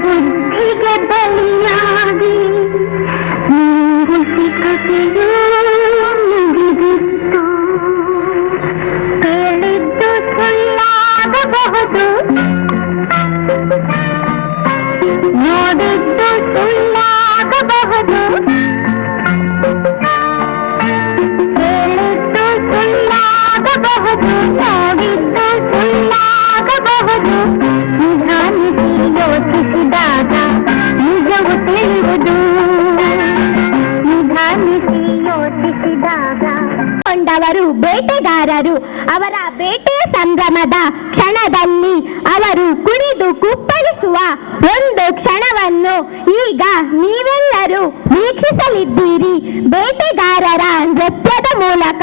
ಬುದ್ಧಿಗೆ ಬಲಿಯಾಗಿ ನೀರಿಸಿ ಕಥೆಯೂ ಮುಗಿದಿತ್ತು. ಹೇಳಿದ್ದು ಸುಳ್ಳಾಗಬಹುದು, ನೋಡಿದ್ದು ಸುಳ್ಳಾಗಬಹುದು, ಹೇಳಿದ್ದು ಸುಳ್ಳಾಗಬಹುದು, ನೋಡಿದ್ದು ಸುಳ್ಳಾಗಬಹುದು. ನಿಧಾನಿಸಿ ಯೋಚಿಸಿದಾಗ ನಿಜವು ತಿಳಿಯುವುದು, ನಿಧಾನಿಸಿ ಯೋಚಿಸಿದಾಗ. ಕೊಂಡವರು ಬೇಟೆಗಾರರು. ಅವರ ಬೇಟೆಯ ಸಂಭ್ರಮದ ಕ್ಷಣದಲ್ಲಿ ಅವರು ಕುಣಿದು ಕುಪ್ಪಳಿಸುವ ಒಂದು ಕ್ಷಣವನ್ನು ಈಗ ನೀವೆಲ್ಲರೂ ವೀಕ್ಷಿಸಲಿದ್ದೀರಿ ಬೇಟೆಗಾರರ ನೃತ್ಯದ ಮೂಲಕ.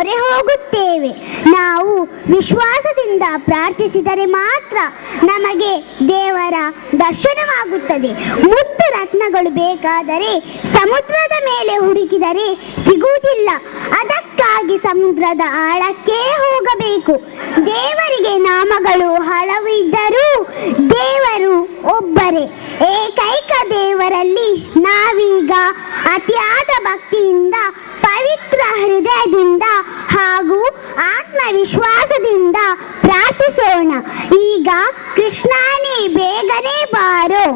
ಮೊರೆ ಹೋಗುತ್ತೇವೆ. ನಾವು ವಿಶ್ವಾಸದಿಂದ ಪ್ರಾರ್ಥಿಸಿದರೆ ಮಾತ್ರ ನಮಗೆ ದೇವರ ದರ್ಶನವಾಗುತ್ತದೆ. ಮುತ್ತು ರತ್ನಗಳು ಬೇಕಾದರೆ ಸಮುದ್ರದ ಮೇಲೆ ಹುಡುಕಿದರೆ ಸಿಗುವುದಿಲ್ಲ. ಅದಕ್ಕಾಗಿ ಸಮುದ್ರದ ಆಳಕ್ಕೆ ಹೋಗಬೇಕು. ದೇವರಿಗೆ ನಾಮಗಳು ಹಲವು ಇದ್ದರೂ ದೇವರು ಒಬ್ಬರೇ. ಏಕೈಕ ದೇವರಲ್ಲಿ ನಾವೀಗ ಅತಿಯಾದ ಭಕ್ತಿಯಿಂದ, ಪವಿತ್ರ ಹೃದಯದಿಂದ ಹಾಗೂ ಆತ್ಮವಿಶ್ವಾಸದಿಂದ ಪ್ರಾರ್ಥಿಸೋಣ. ಈಗ ಕೃಷ್ಣನೇ ಬೇಗನೆ ಬಾರೋ.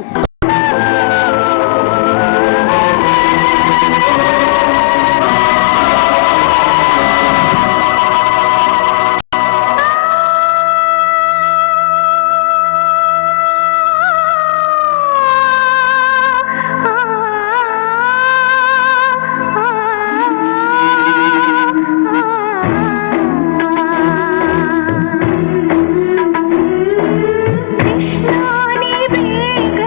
ಕೃಷ್ಣನೇ ಬೇಗ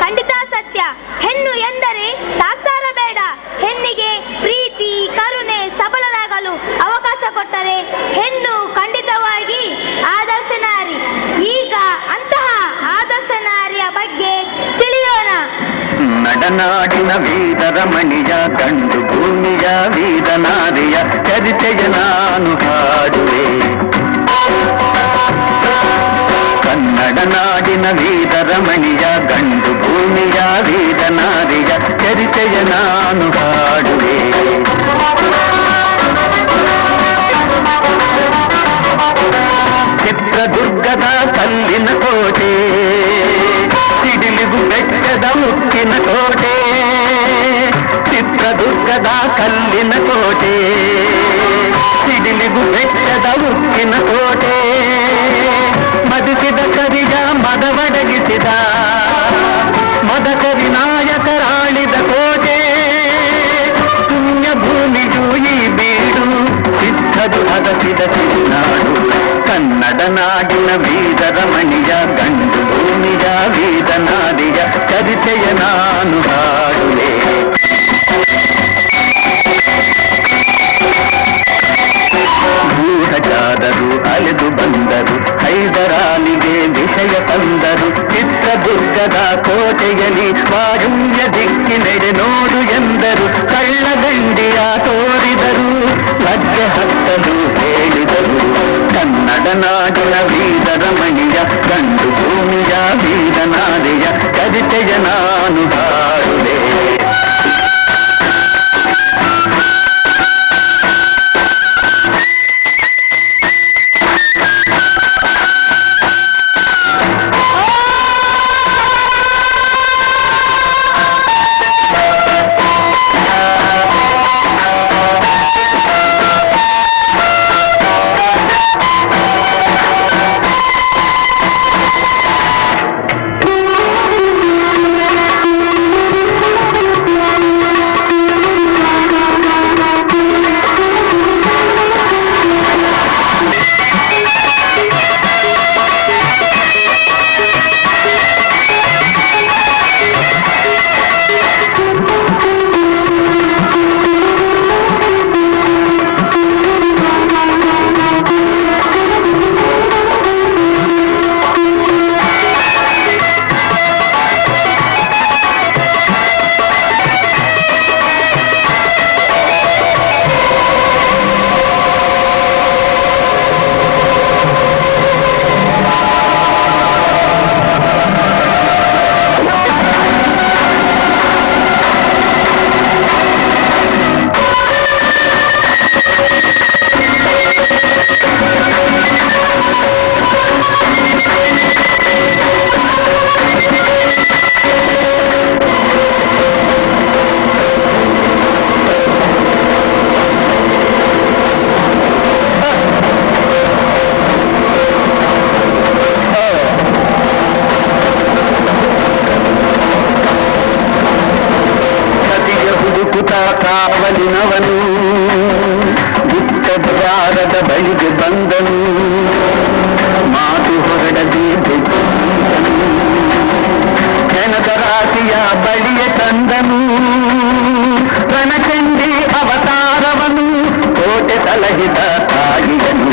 ಖಂಡಿತ ಸತ್ಯ. ಹೆಣ್ಣು ಎಂದರೆ ತಾತ್ಸಾರ ಬೇಡ. ಹೆಣ್ಣಿಗೆ ಪ್ರೀತಿ, ಕರುಣೆ, ಸಬಲರಾಗಲು ಅವಕಾಶ ಕೊಟ್ಟರೆ ಹೆಣ್ಣು ಖಂಡಿತವಾಗಿ ಆದರ್ಶ ನಾರಿ. ಈಗ ಅಂತಹ ಆದರ್ಶ ನಾರಿಯ ಬಗ್ಗೆ ತಿಳಿಯೋಣ. ನಡನಾಡಿನ ವೀರರಮಣಿಯ ಗಂಡು ಭೂಮಿಯ ವೀರನಾರಿಯ ಚರಿತೆಯ ನಾನು ಹಾಡುವೆ. ಕನ್ನಡ ನಾಡಿನ ವೀರರಮಣಿಯ ಗಂಡು ಭೂಮಿಯ ವೀರನಾರಿಯ ಚರಿತೆಯ ನಾನು ಹಾಡುವೆ. ಚಿತ್ರದುರ್ಗದ ಕಲ್ಲಿನ ಕೋಟೆ, ಸಿಡಿಲಿಗು ಬೆಟ್ಟದ ಉಕ್ಕಿನ ಕೋಟೆ. ಚಿತ್ರದುರ್ಗದ ಕಲ್ಲಿನ ಕೋಟೆ, ಸಿಡಿಲಿಗು ಬೆಟ್ಟದ ಉಕ್ಕಿನ ಕೋಟೆ. ಮದಿಸಿದ ಕರಿಯ ಮದವಡಗಿಸಿದ ಮದಕರಿ ನಾಯಕರಾಳಿದ ಕೋಟೆ. ಪುಣ್ಯ ಭೂಮಿಯು ಈ ಬೀಡು, ಸಿದ್ಧದು ಹದಸಿದ ಸಿರಿನಾಡು. ಕನ್ನಡ ನಾಡಿನ ವೀರರಮಣಿಯ ಗಂಡು ಭೂಮಿಯ ವೀರನಾರಿಯ ಚರಿತೆಯ ನಾನು ಹಾಡುವೆ. ಭೂಹಜಾದರು ಅಲೆದು ಬಂದರು, ಹೈದರಾಲಿಗೆ ವಿಷಯ ತಂದರು. ಚಿತ್ರದುರ್ಗದ ಕೋಟೆಯಲ್ಲಿ ವಾಯುವ್ಯ ದಿಕ್ಕಿನೆಡೆ ನೋಡು ಎಂದರು. ಕಳ್ಳದಂಡಿಯ ತೋರಿದರು, ಲಜ್ಜೆ ಹತ್ತಲು ಹೇಳಿದರು. ಕನ್ನಡ ನಾಡಿನ ವೀರರಮಣಿಯ ಗಂಡು ಭೂಮಿಯ ವೀರನಾರಿಯ ಚರಿತೆಯ ನಾನು ಹಾಡುವೆ. ಕಾವಲಿನವನು ಗುಪ್ತದ್ವಾರದ ಬಳಿಗೆ ಬಂದನು. ಮಾತು ಹೊರಡದೆ ಜನದ ರಾಶಿಯ ಬಳಿಯ ತಂದನು. ರಣಚಂಡಿ ಅವತಾರವನು ಕೋಟೆ ಸಲಹಿದ ತಾಯಿಯನು.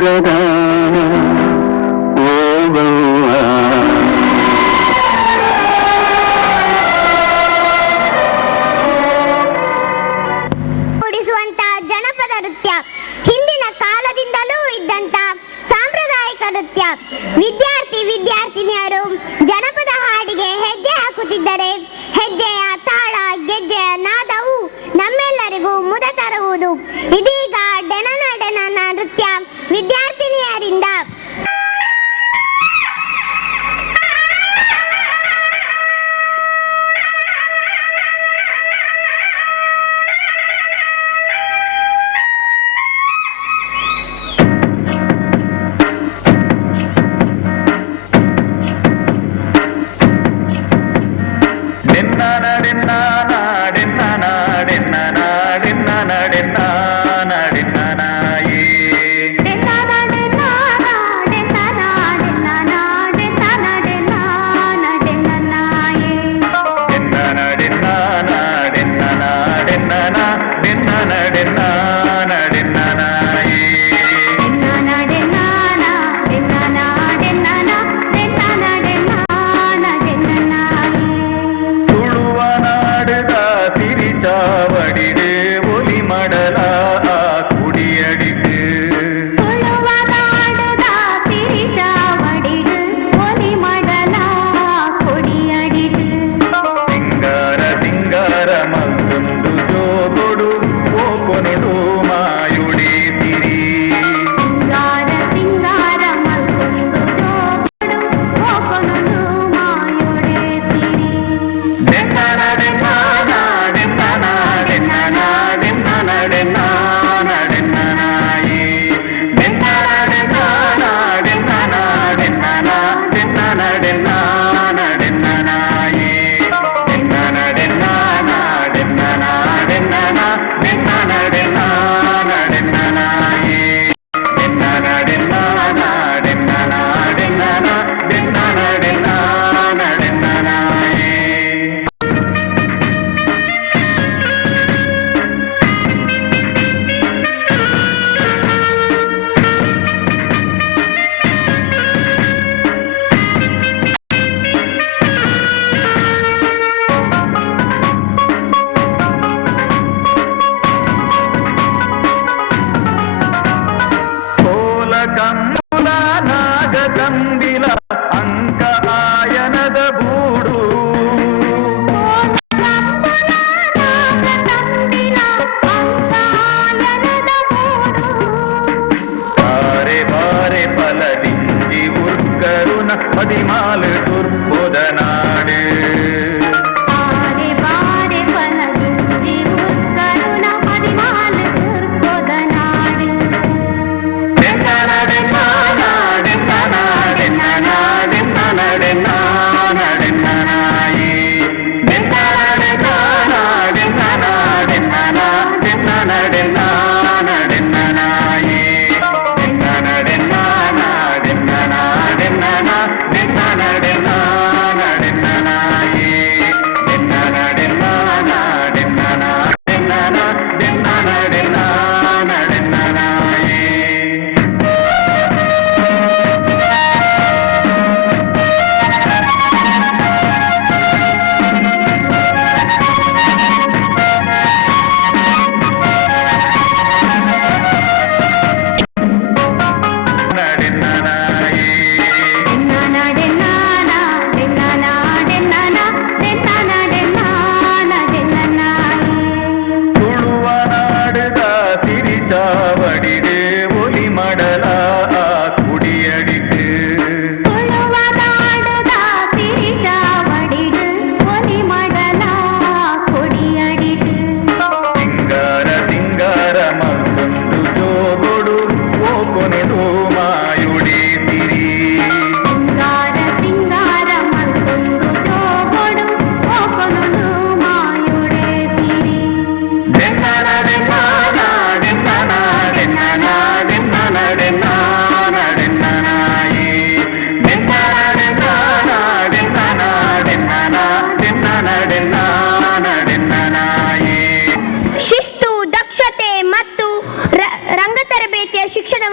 ಮೊಗ್ಗದ ಓಗವ್ವ. ಮೂಡಿಸುವಂತ ಜನಪದ ನೃತ್ಯ ಹಿಂದಿನ ಕಾಲದಿಂದಲೂ ಇದ್ದಂತ ಸಾಂಪ್ರದಾಯಿಕ ನೃತ್ಯ. ವಿದ್ಯಾರ್ಥಿನಿಯರು ಜನಪದ ಹಾಡಿಗೆ ಹೆಜ್ಜೆ ಹಾಕುತ್ತಿದ್ದರೆ ಹೆಜ್ಜೆಯ ತಾಳ ಗೆಜ್ಜೆಯ ನಾದವು ನಮ್ಮೆಲ್ಲರಿಗೂ ಮುದ ತರುವುದು. ಇದೀಗ ಡೆನನ ಡೆನನ ನೃತ್ಯ ವಿದ್ಯಾರ್ಥಿನಿಯರಿಂದ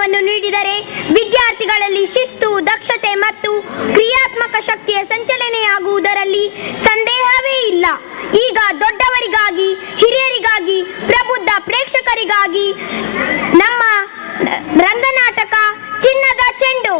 ಶಿಕ್ಷಣವನ್ನು ನೀಡಿದರೆ ವಿದ್ಯಾರ್ಥಿಗಳಲ್ಲಿ ಶಿಸ್ತು, ದಕ್ಷತೆ ಮತ್ತು ಕ್ರಿಯಾತ್ಮಕ ಶಕ್ತಿಯ ಸಂಚಲನೆಯಾಗುವುದರಲ್ಲಿ ಸಂದೇಹವೇ ಇಲ್ಲ. ಈಗ ದೊಡ್ಡವರಿಗಾಗಿ, ಹಿರಿಯರಿಗಾಗಿ, ಪ್ರಬುದ್ಧ ಪ್ರೇಕ್ಷಕರಿಗಾಗಿ ನಮ್ಮ ರಂಗನಾಟಕ ಚಿನ್ನದ ಚೆಂಡು.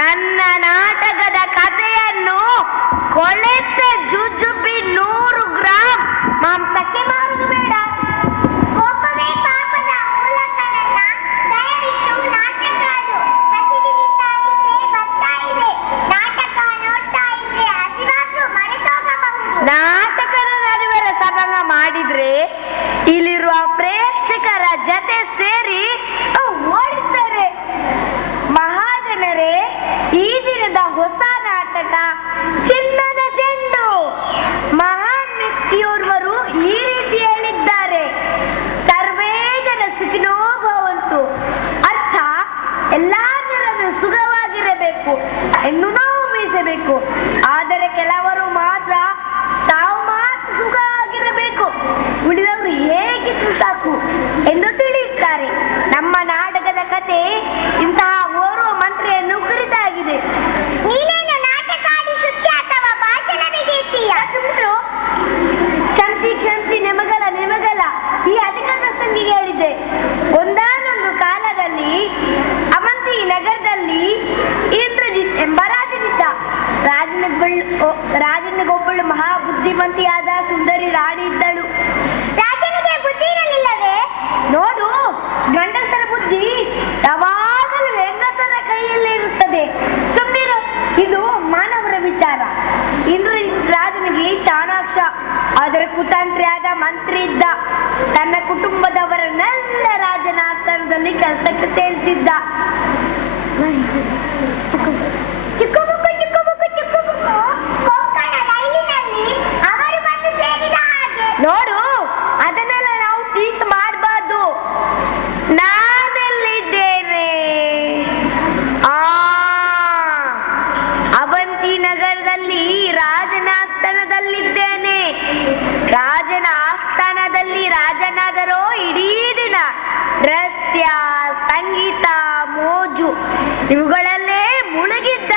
ನನ್ನ ನಾಟಕದ ಕಥೆಯನ್ನು ಕೊಳೆತ ಜುಜುಬಿ 100 ಗ್ರಾಂ ಮಾಂಸಕ್ಕೆ ಮಾರುವುದು ಬೇಡ. ಕೋಪವೇ ಪಾಪದ ಮೂಲಕನನ್ನ ದಯವಿಟ್ಟು ನಾಟಕ ಆಡು. ಹಸಿವಿನಿಂದ ನಿದ್ರೆ ಬರ್ತಾ ಇದೆ. ನಾಟಕ ನೋಡ್ತಾ ಇದ್ರೆ ಹಸಿವಾಸು ಮರೆತೋಗಬಹುದು. ನಾಟಕದ ನಡುವೆ ಸಭಂಗ ಮಾಡಿದ್ರೆ ಇಲ್ಲಿರುವ ಪ್ರೇಕ್ಷಕರ ಜೊತೆ ಸೇರಿ ಓಡಿಸ್ತಾರೆ. ಮಹಾಜನರೇ, ಈ ದಿನದ ಹೊಸ ನಾಟಕ ಚಿನ್ನದ ಚೆಂಡು. ಮಹಾನ್ ವ್ಯಕ್ತಿಯೋರ್ವರು ಈ ರೀತಿ ಹೇಳಿದ್ದಾರೆ: ಸರ್ವೇ ಜನ ಸುಖಿನೋ ಭವಂತು. ಅರ್ಥ, ಎಲ್ಲಾ ಜನರು ಸುಖವಾಗಿರಬೇಕು, ಹೆಣ್ಣು ನಾವು ಬೀಸಬೇಕು. ಆದರೆ ಕೆಲವರು ಮಾತ್ರ ತಾವು ಮಾತ್ರ ಸುಖವಾಗಿರಬೇಕು, ಉಳಿದವರು ಹೇಗಿದ್ರು ಸಾಕು ಎಂದು ತಿಳಿಯುತ್ತಾರೆ. ನಮ್ಮ ನಾಟಕದ ಕತೆ ಇಂತಹ ಓರ್ವ ಮಂತ್ರಿಯನ್ನು ಕುರಿತಾಗಿದೆ. ನೀನೇನು ನಾಟಕ ಆಡಿ ಸುತ್ತಿ ಅಥವಾ ಭಾಷಣ ಬಿಗಿರ್ತೀಯ? ಕ್ಷಮಿಸಿ ನಿಮಗಲ್ಲ ಈ ಅಧಿಕಾರ ಸಂಘಿಗೆ ಹೇಳಿದ್ದೆ. ಒಂದಾನೊಂದು ಕಾಲದಲ್ಲಿ ಅವಂತಿ ನಗರದಲ್ಲಿ ಇಂದ್ರಜಿತ್ ಎಂಬ ರಾಜನಿದ್ದ. ರಾಜನಿಗೊಬ್ಬಳು ಮಹಾ ಬುದ್ಧಿವಂತಿಯಾದ ಸುಂದರಿ ರಾಣಿ ಇದ್ದಳು. ರಾಜನಿಗೆ ಬುದ್ಧಿ ಇರಲಿಲ್ಲವೇ? ನೋಡು, ಗಂಡಸರ ಬುದ್ಧಿ ಯಾವಾಗಲೂ ಹೆಂಗಸರ ಕೈಯಲ್ಲೇ ಇರುತ್ತದೆ. ಸುಮ್ಮನೆ, ಇದು ಮಾನವರ ವಿಚಾರ. ಇಂದ್ರಜಿತ್ ರಾಜನಿಗೆ ಚಾಣಾಕ್ಷ, ಅದರ ಕುತಂತ್ರಿಯಾದ ಮಂತ್ರಿ ಇದ್ದ. ತನ್ನ ಕುಟುಂಬದವರನ್ನೆಲ್ಲ ರಾಜನ ಆಸ್ಥಾನದಲ್ಲಿ ಕೆಲಸಕ್ಕೆ ಸೇರಿಸಿದ್ದ. ಕೊಂಕಣ ರೈಲಿನಲ್ಲಿ ಅವರು ಬಂದು ಸೇರಿದ ಹಾಗೆ. ನೋಡು, ಅದನ್ನೆಲ್ಲ ನಾವು ಟೀಕ್ ಮಾಡಬಾರ್ದು. ನಾನೆಲ್ಲಿದ್ದೇನೆ? ಅವಂತಿ ನಗರ ಇವುಗಳಲ್ಲೇ ಮುಳುಗಿದ್ದ.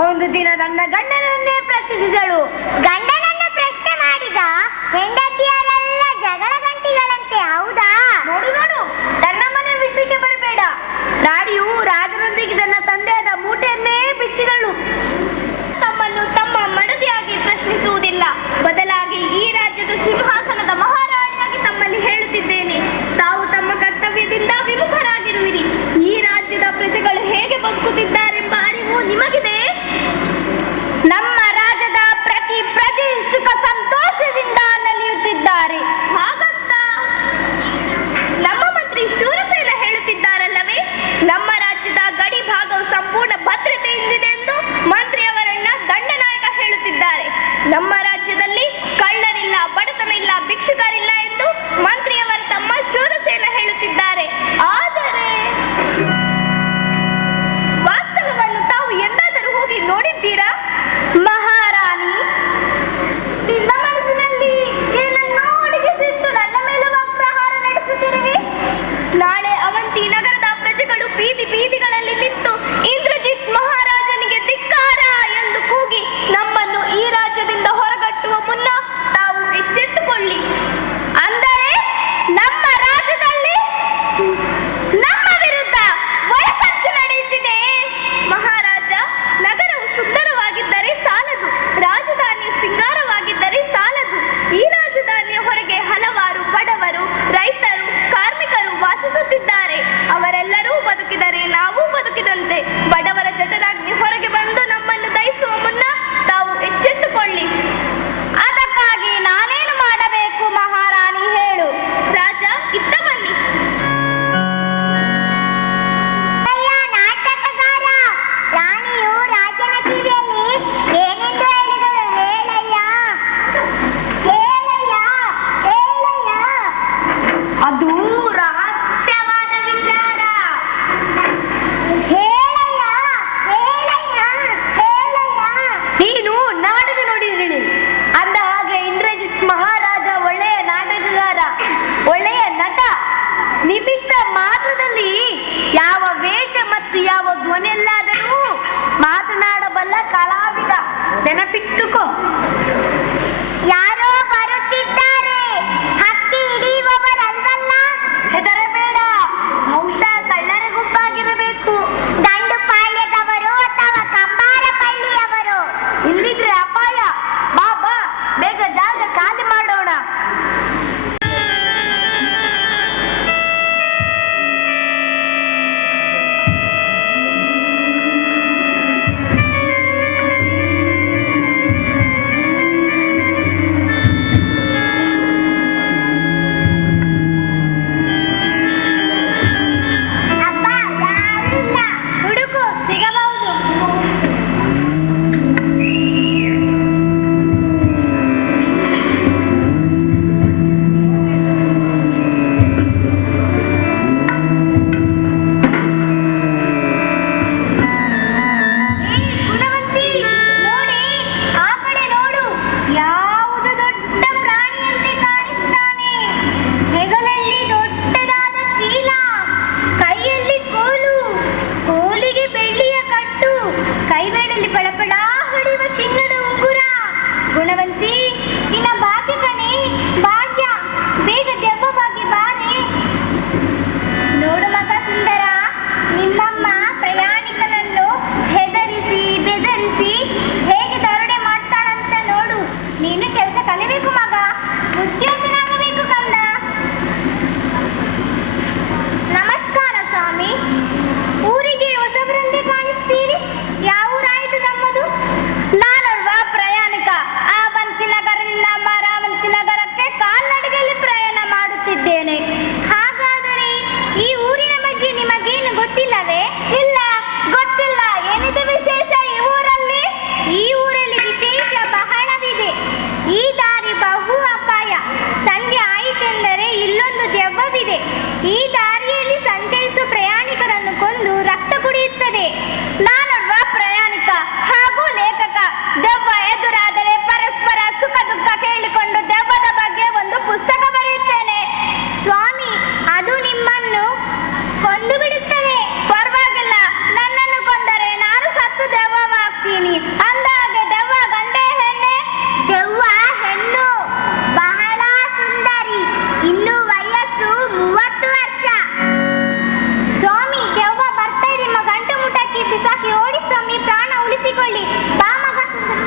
ಒಂದು ದಿನ ನನ್ನ ಗಂಡನನ್ನೇ ಪ್ರಶ್ನಿಸಿದಳು. ಗಂಡನನ್ನ ಪ್ರಶ್ನೆ ಮಾಡಿದ ಹೆಂಡತಿಯರೆಲ್ಲ ಜಗಳ ಗಂಟಿಗಳಂತೆ, ಹೌದಾ? ನೋಡು ನೋಡು, ನನ್ನ ಮನೆ ವಿಷಯಕ್ಕೆ ಬರಬೇಡ. ಮತ್ತು ಯಾವ ಧ್ವನಿಯಲ್ಲಾದರೂ ಮಾತನಾಡಬಲ್ಲ ಕಲಾವಿದ, ನೆನಪಿಟ್ಟುಕೋ. ಯಾರೋ ಬರುತ್ತಿದ್ದಾರೆ, ಹಕ್ಕಿ ಹಿಡಿಯುವವರಲ್ವಲ್ಲ? ಹೆದರಬೇಡ, ಬಹುಶಃ ಕಳ್ಳರ ಗುಂಪಾಗಿರಬೇಕು. ದಂಡು ಪಾಳ್ಯದವರು ಅಥವಾ ಕಂಬಾರ ಪಳ್ಳಿಯವರು? ಇಲ್ಲಿದ್ರೆ ಅಪಾಯ. ಬಾ ಬಾ, ಬೇಗ ಜಾಗ ಖಾಲಿ ಮಾಡೋಣ. ಅಪ್ಪ, ಯಾರಿಲ್ಲ. ಹುಡುಕು, ಸಿಗಬಹುದು. ಗುಣವಂತಿ, ನೋಡಿ, ಆ ಕಡೆ ನೋಡು. ಯಾವುದು ದೊಡ್ಡ ಪ್ರಾಣಿಯಂತೆ ಕಾಣಿಸ್ತಾನೆ. ಹೆಗಲಲ್ಲಿ ದೊಡ್ಡದಾದ ಚೀಲ, ಕೈಯಲ್ಲಿ ಕೋಲು, ಕೋಲಿಗೆ ಬೆಳ್ಳಿಯ ಕಟ್ಟು, ಕೈಬೇಡಲ್ಲಿ ಪಳಪಳ ಹೊಡೆಯುವ ಚಿನ್ನದ ಉಂಗುರ. ಗುಣವಂತಿ, ನಿನ್ನ ಭಾಗ್ಯ ಕಣೆ, ಭಾಗ್ಯ. ಬೇಗ ದೆವ್ವವಾಗಿ ಬಾರೆ. ನೋಡು ಮಗ ಸುಂದರ, ನಿಮ್ಮಮ್ಮ ಪ್ರಯಾಣಿಕನನ್ನು ಹೆದರಿಸಿ ಬೆದರಿಸಿ ಹೇಗೆ ದರೋಡೆ ಮಾಡ್ತಾಳಂತ ನೋಡು. ನೀನು ಕೆಲಸ ಕಲಿಬೇಕು ಮಗ, ಉದ್ಯೋಗನಾಗಬೇಕು ಕಂದ. ನಮಸ್ಕಾರ ಸ್ವಾಮಿ. ಊರಿಗೆ ಹೊಸಬರಂತೆ ಕಾಣಿಸ್ತೀರಿ. ಯಾವ ಊರಾಯಿತು ತಮ್ಮದು? ನಾನಲ್ವಾ ಪ್ರಯಾಣಿಕ. ಆವಂತಿ ನಗರದಿಂದ ಮರಾವಂತಿ ನಗರಕ್ಕೆ ಕಾಲ್ನಡಿಗೆಯಲ್ಲಿ ಪ್ರಯಾಣ ಮಾಡುತ್ತಿದ್ದೇನೆ. ಹಾಗಾದರೆ ಈ ಊರಿನ ಬಗ್ಗೆ ನಿಮಗೇನು ಗೊತ್ತಿಲ್ಲವೇ? ಇಲ್ಲ, ಗೊತ್ತಿಲ್ಲ. ಏನಿದೆ ವಿಶೇಷ ಈ ಊರಲ್ಲಿ? ಈ ಊರಲ್ಲಿ ವಿಶೇಷ ಬಹಳವಿದೆ. ಈ ದಾರಿ ಬಹು ಅಪಾಯ. ಸಂಜೆ ಆಯಿತೆಂದರೆ ಇಲ್ಲೊಂದು ದೆವ್ವವಿದೆ. ಈ ದಾರಿಯಲ್ಲಿ ಸಂಚರಿಸುವ ಪ್ರಯಾಣಿಕರನ್ನು ಕೊಂದು ರಕ್ತ ಕುಡಿಯುತ್ತದೆ. ನಾನಲ್ವಾ ಪ್ರಯಾಣಿಕ ಹಾಗೂ ಲೇಖಕ. ದೆವ್ವ ಎದುರಾದರೆ ಪರಸ್ಪರ ಸುಖ ದುಃಖ ಕೇಳಿಕೊಂಡು ದೆವ್ವದ ಬಗ್ಗೆ ಒಂದು ಪುಸ್ತಕ ಬರೆಯುತ್ತೇನೆ. ಸ್ವಾಮಿ, ಅದು ನಿಮ್ಮನ್ನು ಕೊಂದು ಬಿಡುತ್ತದೆ. ಪರವಾಗಿಲ್ಲ, ನನ್ನನ್ನು ಕೊಂದರೆ ನಾನು ಸತ್ತು ದೆವ್ವವಾಗ್ತೀನಿ. ಅಂದಾಗೆ ದೆವ್ವ ಗಂಡೆ ಹೆಣ್ಣೆ? ದೆವ್ವ ಹೆಣ್ಣು, ಬಹಳ ಸುಂದರಿ. ಇನ್ನು ವಯಸ್ಸು 30 ವರ್ಷ. ಸ್ವಾಮಿ, ದೆವ್ವ ಬರ್ತಾ ನಿಮ್ಮ ಗಂಟು ಮುಟಕ್ಕೆ ಬಿಸಾಕಿ ಓಡಿ ಸ್ವಾಮಿ, ಪ್ರಾಣ ಉಳಿಸಿಕೊಳ್ಳಿ. ಬಾ ಮಗ ಸುಂದರ.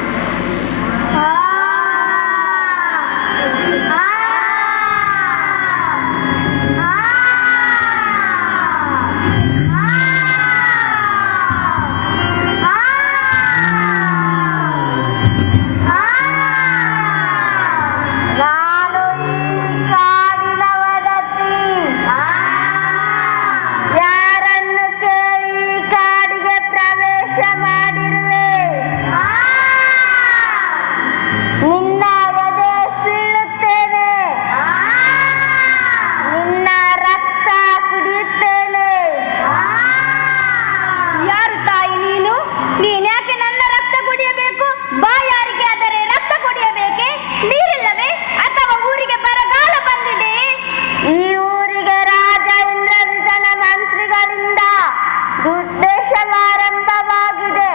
ನಾನು ಈ ಕಾಡಿನ ಒಡತಿ. ಯಾರನ್ನು ಕೇಳಿ ಈ ಕಾಡಿಗೆ ಪ್ರವೇಶ ಮಾಡಿರುವೆ? ನಿನ್ನ ಎದೆ ಸೀಳುತ್ತೇನೆ, ನಿನ್ನ ರಕ್ತ ಕುಡಿಯುತ್ತೇನೆ. ಯಾರು ತಾಯಿ ನೀನು? ನೀನ್ಯಾಕೆ ನನ್ನ ರಕ್ತ ಕುಡಿಯಬೇಕು? ಬಾ, ಯಾರಿಗೆ ಆದರೆ ರಕ್ತ ಕುಡಿಯಬೇಕೆ? ನೀರಿಲ್ಲವೇ ಅಥವಾ ಊರಿಗೆ ಬರಗಾಲ ಬಂದಿದೆ? ಈ ಊರಿಗೆ ರಾಜ ಇಂದ್ರಜಿತನ ಮಂತ್ರಿಗಳಿಂದ ದುರ್ದೇಶ ಆರಂಭವಾಗಿದೆ.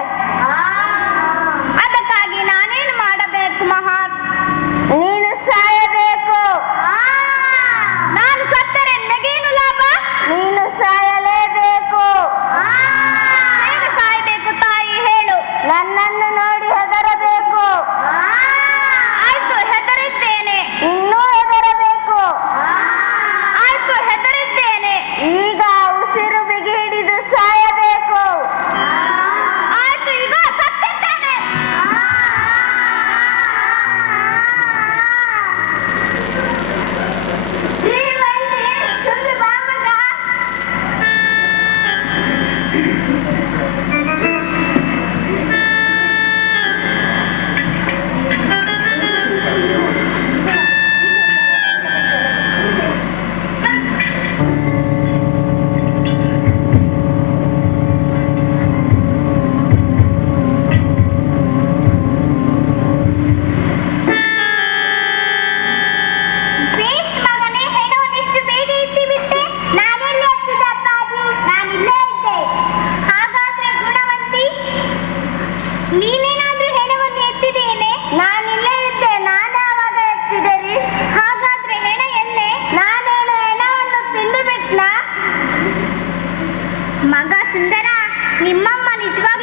ನಿಮ್ಮಮ್ಮ ನಿಜವಾಗ್ಲೂ